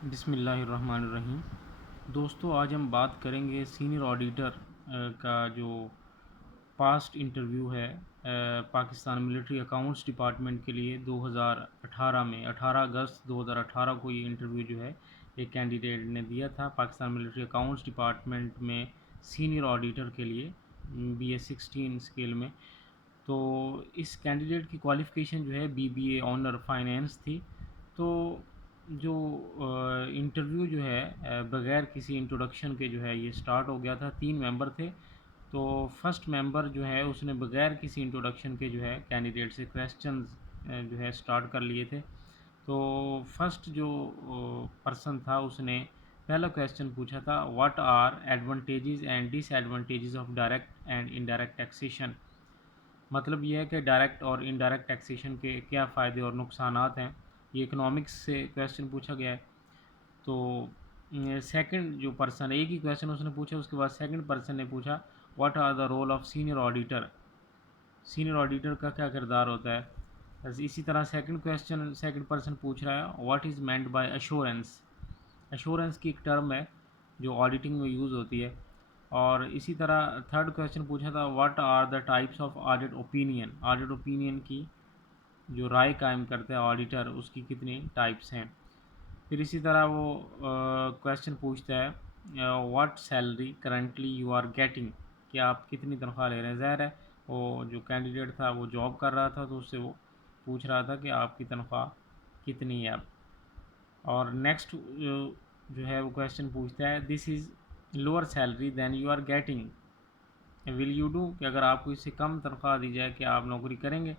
बिस्मिल्लाहिर्रहमानिर्रहीम। दोस्तों, आज हम बात करेंगे सीनियर ऑडिटर का जो पास्ट इंटरव्यू है पाकिस्तान मिलिट्री अकाउंट्स डिपार्टमेंट के लिए 2018 में 18 अगस्त 2018 को ये इंटरव्यू जो है एक कैंडिडेट ने दिया था पाकिस्तान मिलिट्री अकाउंट्स डिपार्टमेंट में सीनियर ऑडिटर के लिए BA 16 स्केल में। तो इस कैंडिडेट की क्वालिफ़िकेशन जो है BBA ऑनर फाइनेंस थी। तो जो इंटरव्यू जो है बग़ैर किसी इंट्रोडक्शन के जो है ये स्टार्ट हो गया था। 3 मेंबर थे। तो फर्स्ट मेंबर जो है उसने बग़ैर किसी इंट्रोडक्शन के जो है कैंडिडेट से क्वेश्चंस जो है स्टार्ट कर लिए थे। तो फर्स्ट जो पर्सन था उसने पहला क्वेश्चन पूछा था, what are advantages and disadvantages of direct and indirect taxation. मतलब ये है कि डायरेक्ट और इनडायरेक्ट टैक्सेशन के क्या फ़ायदे और नुकसानात हैं। ये इकोनॉमिक्स से क्वेश्चन पूछा गया है। तो सेकंड जो पर्सन, एक ही क्वेश्चन उसने पूछा, उसके बाद सेकंड पर्सन ने पूछा what are the role of senior auditor. Senior auditor का क्या किरदार होता है। बस इसी तरह सेकंड क्वेश्चन सेकंड पर्सन पूछ रहा है what is meant by assurance. Assurance की एक टर्म है जो ऑडिटिंग में यूज़ होती है। और इसी तरह थर्ड क्वेश्चन पूछा था what are the types of audit opinion. Audit opinion की जो राय कायम करते हैं ऑडिटर, उसकी कितनी टाइप्स हैं। फिर इसी तरह वो क्वेश्चन पूछता है what salary currently you are getting, कि आप कितनी तनख्वाह ले रहे हैं। ज़ाहिर है वो जो कैंडिडेट था वो जॉब कर रहा था, तो उससे वो पूछ रहा था कि आपकी तनख्वाह कितनी है अब। और नेक्स्ट जो है वो क्वेश्चन पूछता है this is lower salary than you are getting, will you do, कि अगर आपको इससे कम तनख्वाह दी जाए कि आप नौकरी करेंगे।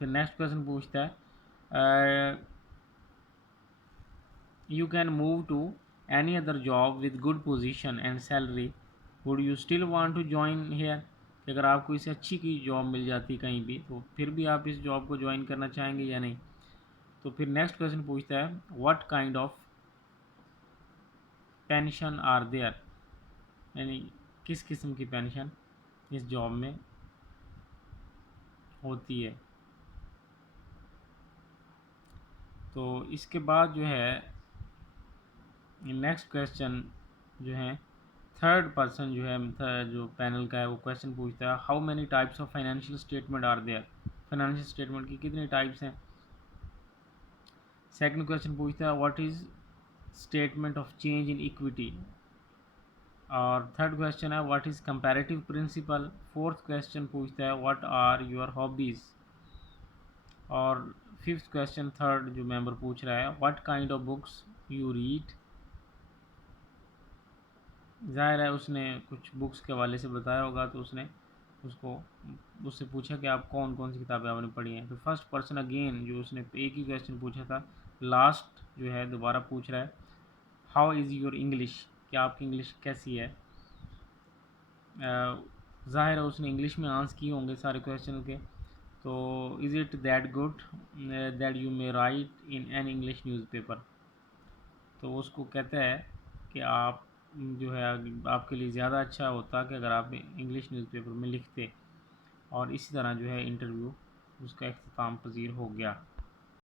फिर नेक्स्ट क्वेश्चन पूछता है you can move to any other job with good position and salary, would you still want to join here, कि अगर आपको इससे अच्छी की जॉब मिल जाती कहीं भी तो फिर भी आप इस जॉब को ज्वाइन करना चाहेंगे या नहीं। तो फिर नेक्स्ट क्वेश्चन पूछता है what kind of pension are there, यानी किस किस्म की पेंशन इस जॉब में होती है। तो इसके बाद जो है नेक्स्ट क्वेश्चन जो है थर्ड पर्सन जो है जो पैनल का है वो क्वेश्चन पूछता है how many types of financial statement are there. Financial statement की कितनी टाइप्स हैं। सेकंड क्वेश्चन पूछता है what is statement of change in equity. और थर्ड क्वेश्चन है what is comparative principle. Fourth question पूछता है व्हाट आर योर हॉबीज़। और फिफ्थ क्वेश्चन थर्ड जो मेंबर पूछ रहा है what kind of books you read. ज़ाहिर है उसने कुछ बुक्स के हवाले से बताया होगा, तो उसने उससे पूछा कि आप कौन कौन सी किताबें आपने पढ़ी हैं। तो फर्स्ट पर्सन अगेन जो उसने एक ही क्वेश्चन पूछा था, लास्ट जो है दोबारा पूछ रहा है हाउ इज़ योर इंग्लिश, कि आपकी इंग्लिश कैसी है। ज़ाहिर है उसने इंग्लिश में आंसर किए होंगे सारे क्वेश्चन के। तो is it that good that you may right in an English newspaper. तो उसको कहता है कि आप जो है आपके लिए ज़्यादा अच्छा होता कि अगर आप इंग्लिश न्यूज़पेपर में लिखते। और इसी तरह जो है इंटरव्यू उसका इख्तिताम पज़ीर हो गया।